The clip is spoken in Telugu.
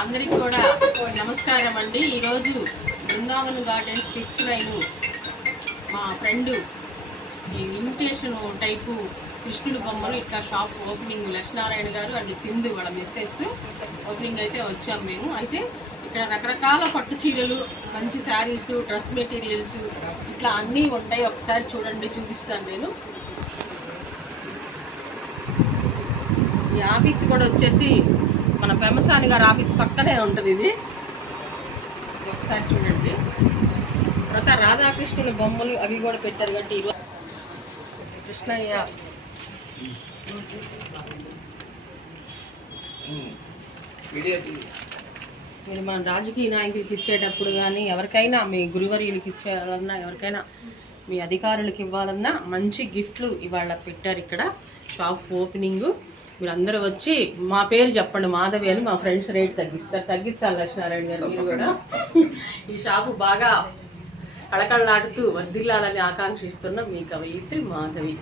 అందరికి కూడా నమస్కారం అండి. ఈరోజు బృందావన్ గార్డెన్స్ 5th లైన్ మా ఫ్రెండ్ ఈ ఇన్విటేషన్ టైపు కృష్ణుడు బొమ్మలు ఇట్లా షాప్ ఓపెనింగ్ లక్ష్మీనారాయణ గారు అండ్ సింధు వాళ్ళ మిస్సెస్ ఓపెనింగ్ అయితే వచ్చాం మేము. అయితే ఇక్కడ రకరకాల పట్టు చీరలు, మంచి శారీస్, డ్రెస్ మెటీరియల్స్ ఇట్లా అన్నీ ఉంటాయి. ఒకసారి చూడండి, చూపిస్తాను నేను. ఈ ఆఫీస్ కూడా వచ్చేసి మన పెమసాని గారి ఆఫీస్ పక్కనే ఉంటుంది. ఇది ఒకసారి చూడండి. తర్వాత రాధాకృష్ణుని బొమ్మలు అవి కూడా పెట్టారు. కాబట్టి ఈరోజు కృష్ణయ్య మీరు మన రాజకీయ నాయకులకి ఇచ్చేటప్పుడు కానీ ఎవరికైనా మీ గురువర్యులకి ఇచ్చేయాలన్నా ఎవరికైనా మీ అధికారులకు ఇవ్వాలన్నా మంచి గిఫ్ట్లు ఇవాళ పెట్టారు. ఇక్కడ షాప్ ఓపెనింగ్ మీరు అందరూ వచ్చి మా పేరు చెప్పండి మాధవి అని, మా ఫ్రెండ్స్ రేట్ తగ్గిస్తారు. తగ్గించాలి లక్ష్మీనారాయణ గారు మీరు కూడా. ఈ షాపు బాగా కళకళలాడుతూ వర్ధిల్లాలని ఆకాంక్షిస్తున్న మీ కవయిత్రి మాధవి.